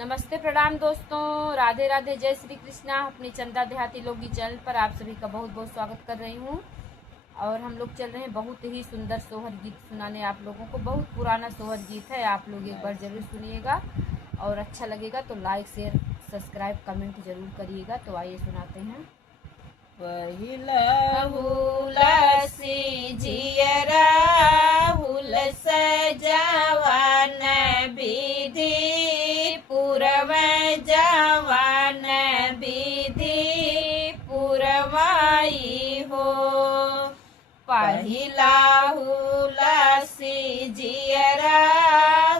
नमस्ते प्रणाम दोस्तों, राधे राधे, जय श्री कृष्णा। अपनी चंदा देहाती लोकगीत चैनल पर आप सभी का बहुत बहुत स्वागत कर रही हूँ। और हम लोग चल रहे हैं बहुत ही सुंदर सोहर गीत सुनाने आप लोगों को। बहुत पुराना सोहर गीत है, आप लोग एक बार जरूर सुनिएगा और अच्छा लगेगा तो लाइक शेयर सब्सक्राइब कमेंट जरूर करिएगा। तो आइए सुनाते हैं। पहिला हुलसी जियरा हुल सजावन विधि पूर्व जवान विधि पूर्वाई हो। पहिला हुलसी जियरा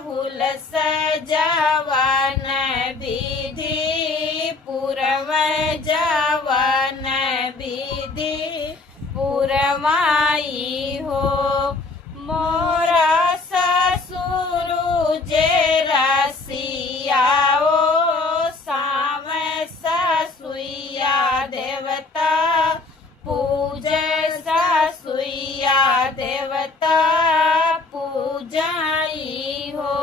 हुल सजावन विधि पूर्व जवान विधि पूरमाई हो। मोरा ससुर जे रसियाओ साम ससुइया देवता पूजे ससुइया देवता पूजाई हो।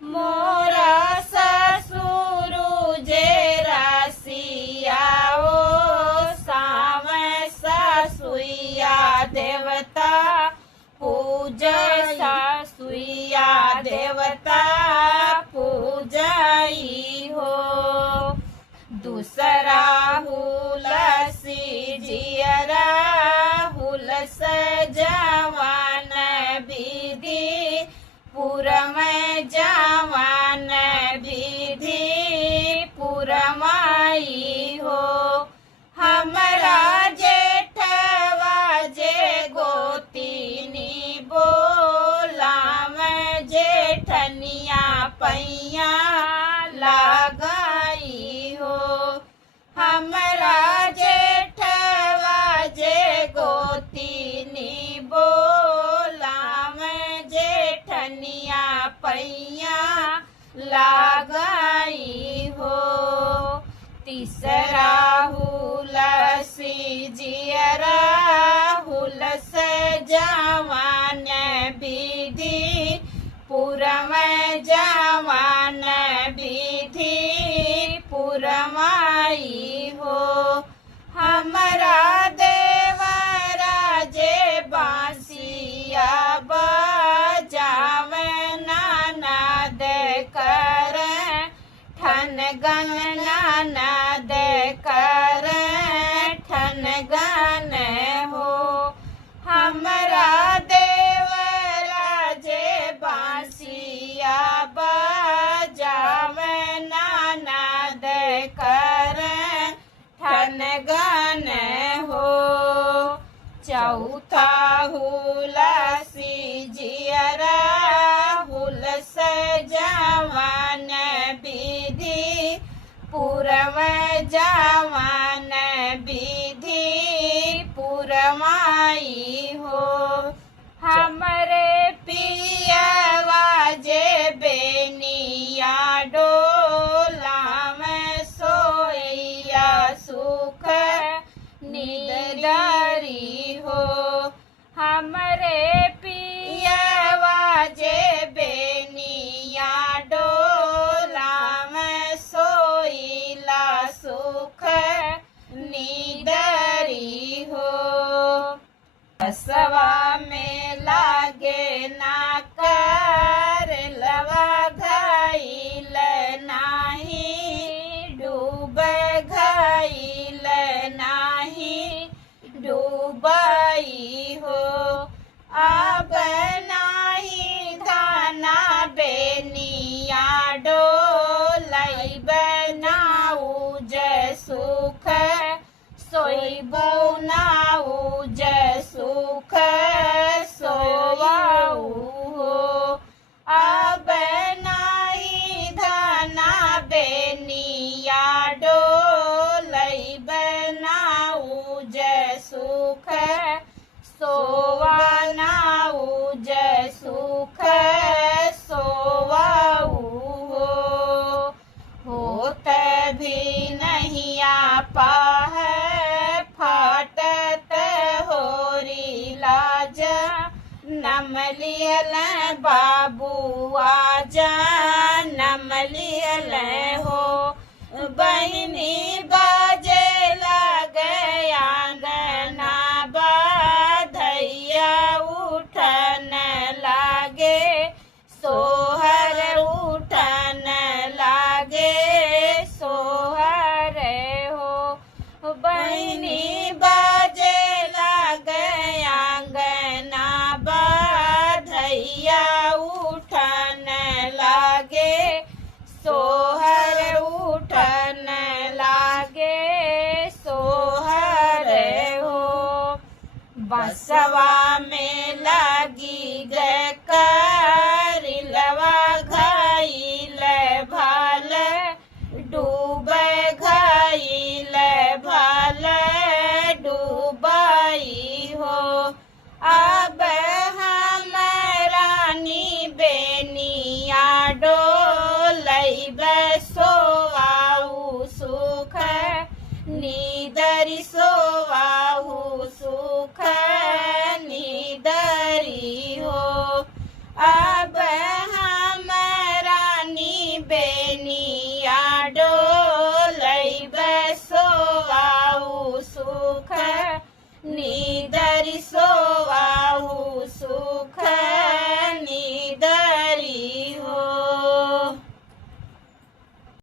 मोरा ससुर जे रसियाओ साम ससुइया देवता पूजा ससुइया देवता पूजाई हो। दूसरा हुलसी जियरा हुल सजावन विधि पूरम जवान विधि पूरमाई हो। हमरा जेठवा जे गोतिनी बोलाम जेठनिया पैया लगाई हो। हमरा जेठवा जे गोतिनी बोलाम जेठनिया पैया लगाई हो। तीसरा हुलसी जियरा हुल सजावन विधि पूरम जवान विधि पूरमाई हो। हमरा देवरा जे बांसिया बजावे ननद कर ठन गन ननद कर ठन गन हो। हमरा देवरा जे बांसिया बजावे ननद कर ठन गन हो। चौथा हुलसी जियरा हुल सजावन विधि पूरव जवान विधि पूरमाई हो। हमरे पियवा जे बेनिया डोला में सोइया सुख निदरी हो। हमरे पियवा जे बेनिया डोला में सोइला सुख निदरी हो। बसवा में लागे ना कर लवा घाइल नाही डूब घाइल नाही डूबाई हो। अब नाही धाना बेनिया डोलाई बनाऊ जय सुख सोईबो नाऊ जय सुख सोवाऊ हो। अब नाही धाना बेनिया डोलाई बनाऊ जय सुख सोवा नाऊ जय सुख सोवाऊ हो। होत भी नहीं आपा है फाटत होरी लाज लियल बाबुआ जनम लियल हो बहिनी बाजे लगे आंगना बधैया उठन लागे सोहर उठन लागे सोहर हो बहिनी बाजे लगे आंगना बधैया उठन लागे सोहर उठन लागे सोहर हो बसवा में लगी गए करिलवा घायल भाल डूबे घायल भाल डूबाई हो अब हम रानी बेनिया डोलैब सो